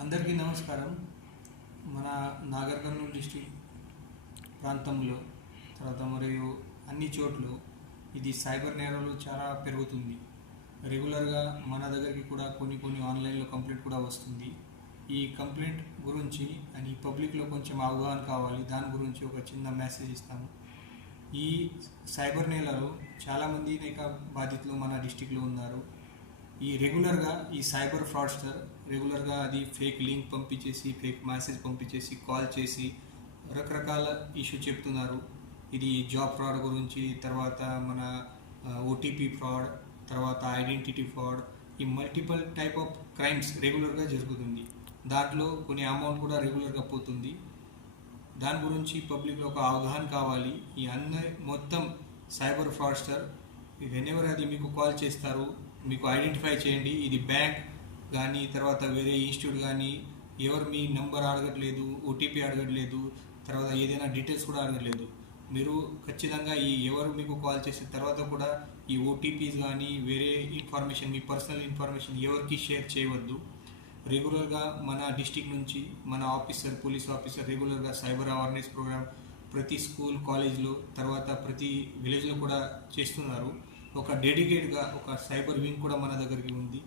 అందరికీ నమస్కారం. మన నాగర్ కర్నూలు డిస్టిక్ ప్రాంతంలో తర్వాత మరియు అన్ని చోట్ల ఇది సైబర్ నేరాలు చాలా పెరుగుతుంది. రెగ్యులర్గా మన దగ్గరికి కూడా కొన్ని కొన్ని ఆన్లైన్లో కంప్లైంట్ కూడా వస్తుంది. ఈ కంప్లైంట్ గురించి అని పబ్లిక్లో కొంచెం అవగాహన కావాలి. దాని గురించి ఒక చిన్న మెసేజ్ ఇస్తాము ఈ సైబర్ నేరాలు చాలామంది అనేక బాధితులు మన డిస్టిక్లో ఉన్నారు. ఈ రెగ్యులర్గా ఈ సైబర్ ఫ్రాడ్స్టర్ రెగ్యులర్గా అది ఫేక్ లింక్ పంపించేసి ఫేక్ మెసేజ్ పంపించేసి కాల్ చేసి రకరకాల ఇష్యూ చెప్తున్నారు. ఇది జాబ్ ఫ్రాడ్ గురించి తర్వాత మన ఓటీపీ ఫ్రాడ్ తర్వాత ఐడెంటిటీ ఫ్రాడ్ ఈ మల్టిపల్ టైప్ ఆఫ్ క్రైమ్స్ రెగ్యులర్గా జరుగుతుంది. దాంట్లో కొన్ని అమౌంట్ కూడా రెగ్యులర్గా పోతుంది. దాని గురించి పబ్లిక్లో ఒక అవగాహన కావాలి. ఈ అన్న మొత్తం సైబర్ ఫ్రాడ్స్టర్ వెనెవర్ అది మీకు కాల్ చేస్తారు మీకు ఐడెంటిఫై చేయండి. ఇది బ్యాంక్ కానీ తర్వాత వేరే ఇన్స్టిట్యూట్ కానీ ఎవరు మీ నెంబర్ అడగట్లేదు ఓటీపీ అడగట్లేదు తర్వాత ఏదైనా డీటెయిల్స్ కూడా అడగట్లేదు. మీరు ఖచ్చితంగా ఈ ఎవరు మీకు కాల్ చేసిన తర్వాత కూడా ఈ ఓటీపీస్ కానీ వేరే ఇన్ఫర్మేషన్ మీ పర్సనల్ ఇన్ఫర్మేషన్ ఎవరికి షేర్ చేయవద్దు. రెగ్యులర్గా మన డిస్టిక్ నుంచి మన ఆఫీసర్ పోలీస్ ఆఫీసర్ రెగ్యులర్గా సైబర్ అవేర్నెస్ ప్రోగ్రామ్ ప్రతి స్కూల్ కాలేజ్లో తర్వాత ప్రతి విలేజ్లో కూడా చేస్తున్నారు. ఒక డెడికేట్గా ఒక సైబర్ వింగ్ కూడా మన దగ్గరికి ఉంది.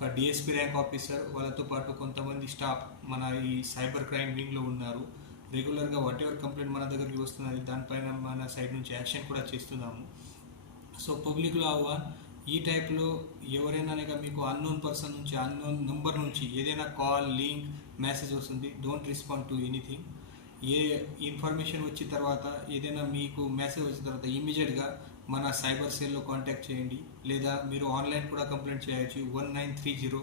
ఒక డిఎస్పీ ర్యాంక్ ఆఫీసర్ వాళ్ళతో పాటు కొంతమంది స్టాఫ్ మన ఈ సైబర్ క్రైమ్ వింగ్లో ఉన్నారు. రెగ్యులర్గా వాట్ ఎవర్ కంప్లైంట్ మన దగ్గరికి వస్తున్నది దానిపైన మన సైడ్ నుంచి యాక్షన్ కూడా చేస్తున్నాము. సో పబ్లిక్లో అవ్వ ఈ టైప్లో ఎవరైనా మీకు అన్నోన్ పర్సన్ నుంచి అన్నోన్ నెంబర్ నుంచి ఏదైనా కాల్ లింక్ మెసేజ్ వస్తుంది డోంట్ రెస్పాండ్ టు ఎనీథింగ్ ఏ ఇన్ఫర్మేషన్ వచ్చిన తర్వాత ఏదైనా మీకు మెసేజ్ వచ్చిన తర్వాత ఇమీడియట్గా మన సైబర్ సెల్లో కాంటాక్ట్ చేయండి. లేదా మీరు ఆన్లైన్ కూడా కంప్లైంట్ చేయొచ్చు. వన్ నైన్ త్రీ జీరో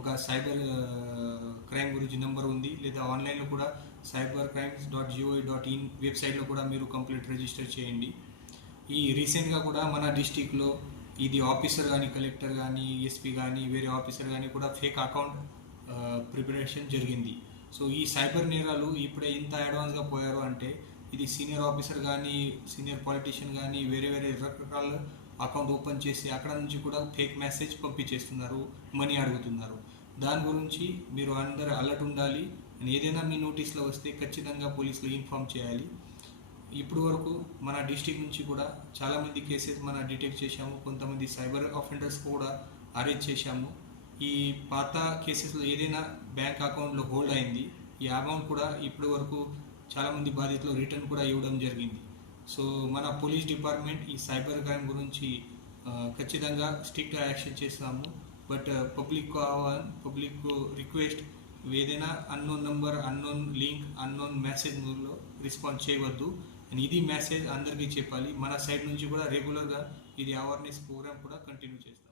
ఒక సైబర్ క్రైమ్ గురించి నెంబర్ ఉంది. లేదా ఆన్లైన్లో కూడా cyber crimes dot GOE dot in వెబ్సైట్లో కూడా మీరు కంప్లైంట్ రిజిస్టర్ చేయండి. ఈ రీసెంట్గా కూడా మన డిస్టిక్లో ఇది ఆఫీసర్ కానీ కలెక్టర్ కానీ ఎస్పీ కానీ వేరే ఆఫీసర్ కానీ కూడా ఫేక్ అకౌంట్ ప్రిపరేషన్ జరిగింది. సో ఈ సైబర్ నేరాలు ఇప్పుడే ఇంత అడ్వాన్స్గా పోయారు అంటే ఇది సీనియర్ ఆఫీసర్ కానీ సీనియర్ పాలిటీషియన్ కానీ వేరే వేరే రకరకాల అకౌంట్ ఓపెన్ చేసి అక్కడ నుంచి కూడా ఫేక్ మెసేజ్ పంపించేస్తున్నారు మనీ అడుగుతున్నారు. దాని గురించి మీరు అందరు అలర్ట్ ఉండాలి. ఏదైనా మీ నోటీస్లో వస్తే ఖచ్చితంగా పోలీసులు ఇన్ఫామ్ చేయాలి. ఇప్పుడు వరకు మన డిస్టిక్ నుంచి కూడా చాలామంది కేసెస్ మన డిటెక్ట్ చేశాము. కొంతమంది సైబర్ అఫెండర్స్ కూడా అరెస్ట్ చేశాము. ఈ పాత కేసెస్లో ఏదైనా బ్యాంక్ అకౌంట్లో హోల్డ్ అయింది. ఈ అమౌంట్ కూడా ఇప్పటి వరకు చాలామంది బాధితులు రిటర్న్ కూడా ఇవ్వడం జరిగింది. సో మన పోలీస్ డిపార్ట్మెంట్ ఈ సైబర్ క్రైమ్ గురించి ఖచ్చితంగా స్ట్రిక్ట్ యాక్షన్ చేస్తాము. బట్ పబ్లిక్ పబ్లిక్ రిక్వెస్ట్ ఏదైనా unknown number unknown link unknown మెసేజ్లో రెస్పాన్స్ చేయవద్దు. అండ్ ఇది మెసేజ్ అందరికీ చెప్పాలి. మన సైడ్ నుంచి కూడా రెగ్యులర్గా ఇది అవేర్నెస్ ప్రోగ్రామ్ కూడా కంటిన్యూ చేస్తాం.